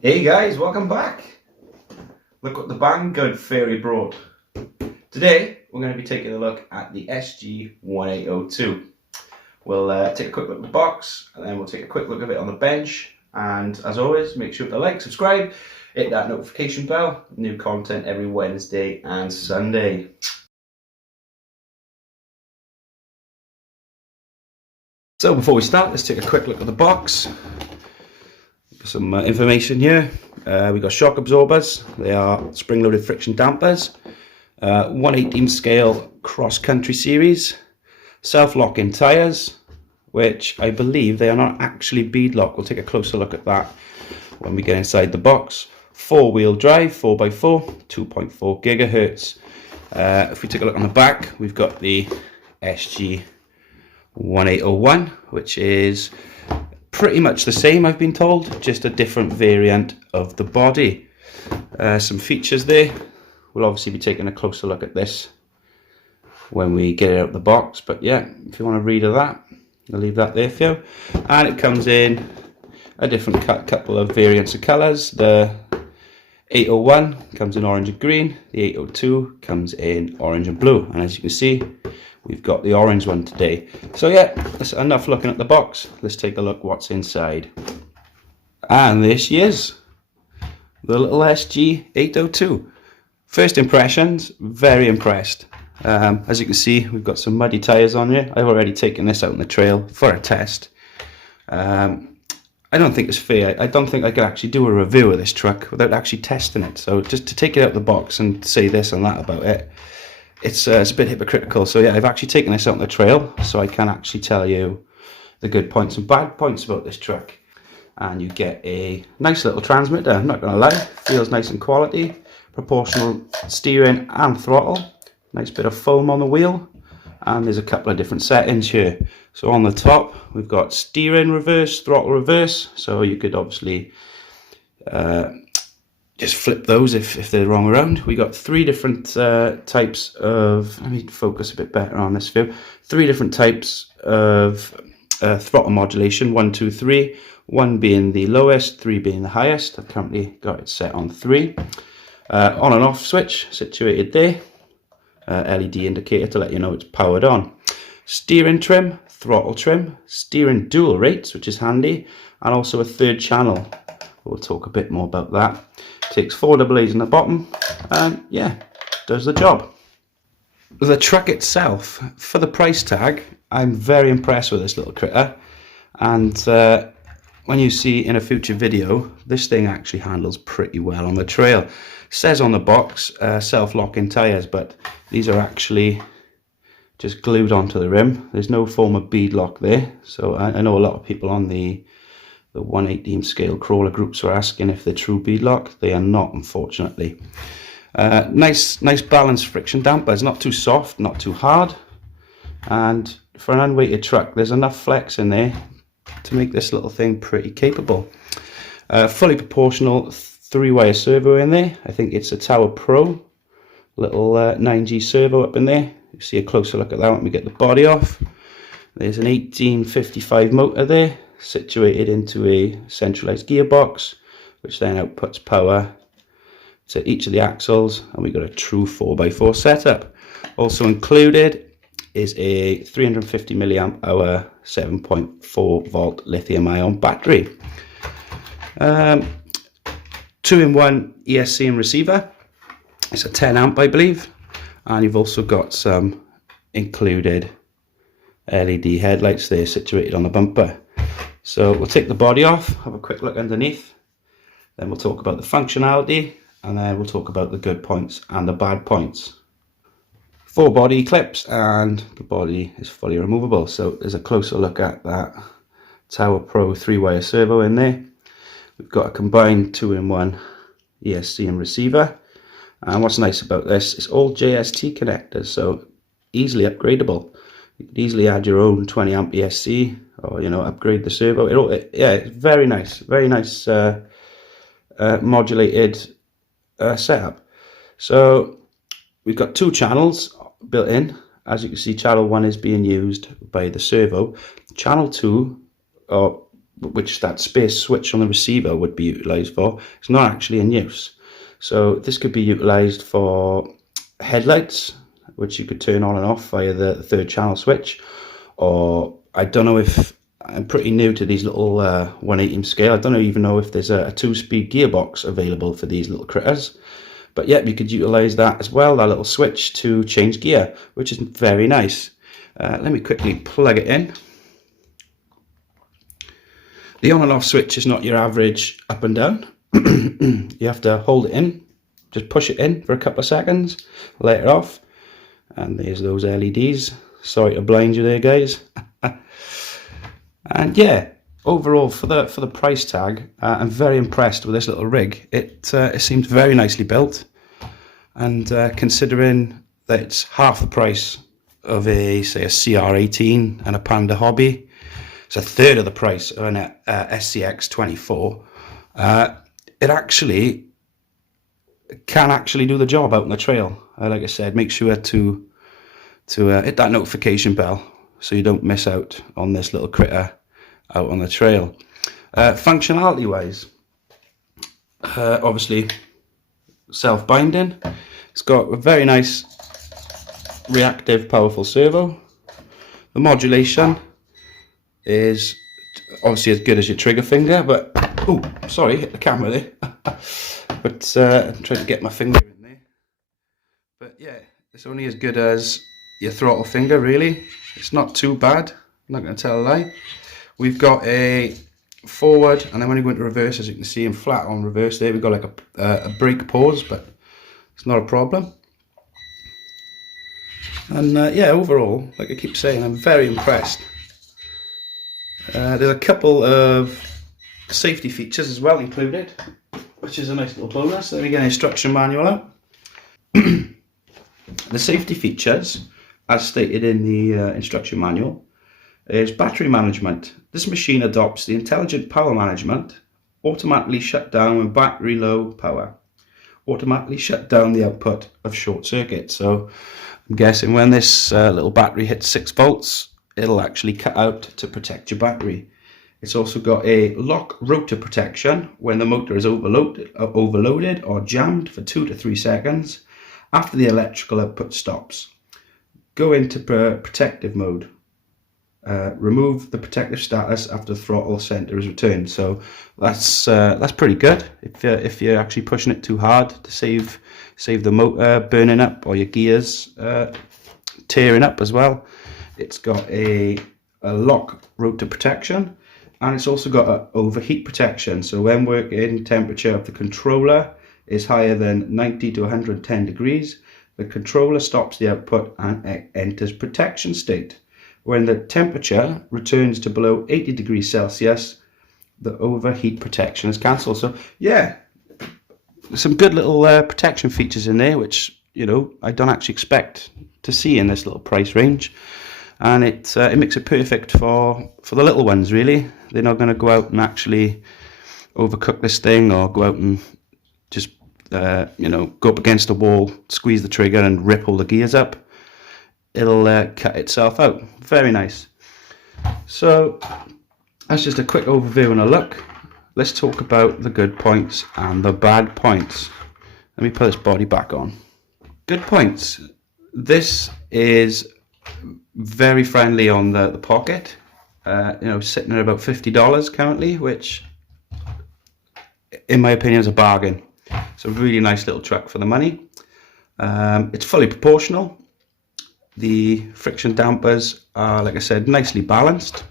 Hey guys, welcome back. Look what the Banggood fairy brought. Today we're going to be taking a look at the SG1802. We'll take a quick look at the box and then we'll take a quick look at it on the bench, and as always make sure to like, subscribe, hit that notification bell. New content every Wednesday and Sunday. So before we start, let's take a quick look at the box. Some information here. We've got shock absorbers. They are spring-loaded friction dampers. 1/18 scale cross-country series. Self-locking tyres, which I believe they are not actually beadlock. We'll take a closer look at that when we get inside the box. 4-wheel drive, 4x4, 2.4 gigahertz. If we take a look on the back, we've got the SG1801, which is pretty much the same, I've been told, just a different variant of the body. Some features there. We'll obviously be taking a closer look at this when we get it out of the box, but yeah, if you want to read of that, I'll leave that there for you. And it comes in a different couple of variants of colours. The 801 comes in orange and green, the 802 comes in orange and blue, and as you can see, we've got the orange one today. So yeah, that's enough looking at the box. Let's take a look what's inside. And there she is, the little SG1802. First impressions, very impressed. As you can see, we've got some muddy tyres on here. I've already taken this out on the trail for a test. I don't think it's fair. I don't think I could actually do a review of this truck without actually testing it. So just to take it out of the box and say this and that about it, it's a bit hypocritical. So yeah, I've actually taken this out on the trail, so I can actually tell you the good points and bad points about this truck. And you get a nice little transmitter, I'm not going to lie, feels nice and quality, proportional steering and throttle, nice bit of foam on the wheel, and there's a couple of different settings here. So on the top we've got steering reverse, throttle reverse, so you could obviously just flip those if they're wrong around. We got three different types of, let me focus a bit better on this view, three different types of throttle modulation, 1, 2, 3, 1 being the lowest, 3 being the highest. I've currently got it set on 3. On and off switch situated there, LED indicator to let you know it's powered on. Steering trim, throttle trim, steering dual rates, which is handy, and also a third channel. We'll talk a bit more about that. Takes 4 AA's in the bottom, and yeah, does the job. The truck itself, for the price tag, I'm very impressed with this little critter, and when you see in a future video, this thing actually handles pretty well on the trail. It says on the box self-locking tyres, but these are actually just glued onto the rim. There's no form of bead lock there, so I know a lot of people on the 1/18 scale crawler groups are asking if they're true bead lock. They are not, unfortunately. Nice balanced friction dampers, not too soft, not too hard, and for an unweighted truck there's enough flex in there to make this little thing pretty capable. Fully proportional 3-wire servo in there. I think it's a Tower Pro little 9G servo up in there. You see a closer look at that when we get the body off. There's an 1855 motor there, situated into a centralized gearbox, which then outputs power to each of the axles, and we got a true 4x4 setup. Also included is a 350 milliamp hour 7.4 volt lithium ion battery. 2-in-1 ESC and receiver. It's a 10 amp I believe, and you've also got some included LED headlights there situated on the bumper. So we'll take the body off, have a quick look underneath, then we'll talk about the functionality, and then we'll talk about the good points and the bad points. 4 body clips, and the body is fully removable. So there's a closer look at that Tower Pro 3-wire servo in there. We've got a combined 2-in-1 ESC and receiver, and what's nice about this is all JST connectors, so easily upgradable. You could easily add your own 20 amp ESC, or upgrade the servo. Yeah, it's very nice modulated setup. So we've got 2 channels built in. As you can see, channel 1 is being used by the servo. Channel 2, or which that space switch on the receiver would be utilized for, is not actually in use. So this could be utilized for headlights, which you could turn on and off via the third channel switch. Or I don't know, if I'm pretty new to these little 1/18 scale, I don't even know if there's a 2-speed gearbox available for these little critters. But yeah, you could utilize that as well, that little switch, to change gear, which is very nice. Let me quickly plug it in. The on and off switch is not your average up and down. You have to hold it in, just push it in for a couple of seconds, let it off, and there's those LEDs. Sorry to blind you there, guys. And yeah, overall for the price tag, I'm very impressed with this little rig. It seems very nicely built, and considering that it's half the price of a CR18 and a Panda Hobby, it's a third of the price of an SCX24. It actually can do the job out on the trail. Like I said, make sure to hit that notification bell so you don't miss out on this little critter out on the trail. Functionality wise, obviously self-binding. It's got a very nice reactive powerful servo. The modulation is obviously as good as your trigger finger, but oh, sorry, hit the camera there. But I'm trying to get my finger in there. But yeah, it's only as good as your throttle finger, really. It's not too bad, I'm not going to tell a lie. We've got a forward, and then when you go into reverse, as you can see in flat on reverse there, we've got like a brake pause, but it's not a problem. And yeah, overall, like I keep saying, I'm very impressed. There's a couple of safety features as well included, which is a nice little bonus. Let me get an instruction manual out. The safety features, as stated in the instruction manual, is battery management. This machine adopts the intelligent power management, automatically shut down when battery low power, automatically shut down the output of short circuit. So I'm guessing when this little battery hits 6 volts, it'll actually cut out to protect your battery. It's also got a lock rotor protection when the motor is overloaded or jammed for 2 to 3 seconds after the electrical output stops. Go into protective mode. Remove the protective status after the throttle center is returned. So that's pretty good. If you're actually pushing it too hard to save the motor burning up or your gears tearing up as well. It's got a lock rotor protection, and it's also got an overheat protection. So when working temperature of the controller is higher than 90 to 110 degrees, the controller stops the output and enters protection state. When the temperature returns to below 80 degrees Celsius, the overheat protection is cancelled. So yeah, some good little protection features in there, which, you know, I don't actually expect to see in this little price range. And it makes it perfect for the little ones, really. They're not going to go out and actually overcook this thing, or go out and just you know, go up against a wall, squeeze the trigger and rip all the gears up. It'll cut itself out. Very nice. So that's just a quick overview and a look. Let's talk about the good points and the bad points. Let me put this body back on. Good points. This is very friendly on the pocket. You know, sitting at about $50 currently, which in my opinion is a bargain. It's a really nice little truck for the money. It's fully proportional. The friction dampers are, like I said, nicely balanced.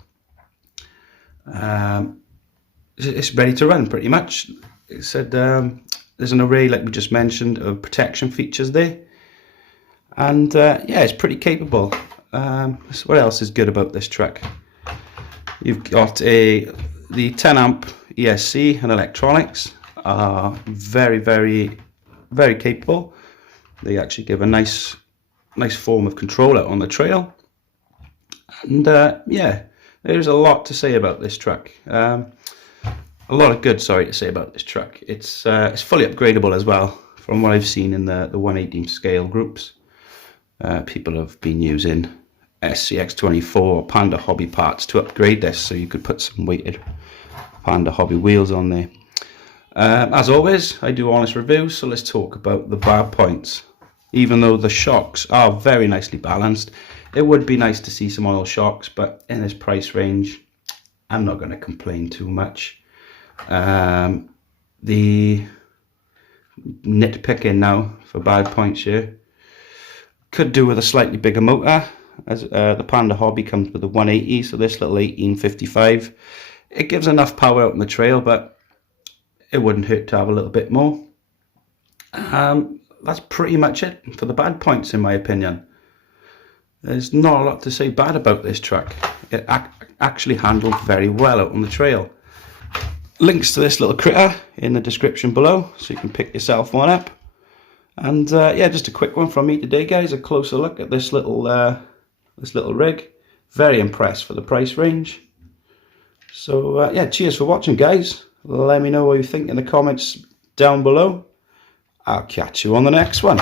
It's ready to run pretty much. It said there's an array, like we just mentioned, of protection features there. And yeah, it's pretty capable. So what else is good about this truck? You've got the 10 amp ESC and electronics are very, very, very capable. They actually give a nice form of control out on the trail. And yeah, there's a lot to say about this truck. A lot of good, to say about this truck. It's fully upgradable as well, from what I've seen in the 1/18 scale groups. People have been using SCX24 or Panda Hobby parts to upgrade this, so you could put some weighted Panda Hobby wheels on there. As always, I do honest reviews, so let's talk about the bad points. Even though the shocks are very nicely balanced, it would be nice to see some oil shocks, but in this price range, I'm not going to complain too much. The nitpicking now for bad points here, could do with a slightly bigger motor, as the Panda Hobby comes with a 180, so this little 1855, it gives enough power out on the trail, but it wouldn't hurt to have a little bit more. That's pretty much it for the bad points, in my opinion. There's not a lot to say bad about this truck. It actually handled very well out on the trail. Links to this little critter in the description below, so you can pick yourself one up. And yeah, just a quick one from me today, guys. A closer look at this little rig. Very impressed for the price range. So yeah, cheers for watching, guys. Let me know what you think in the comments down below. I'll catch you on the next one.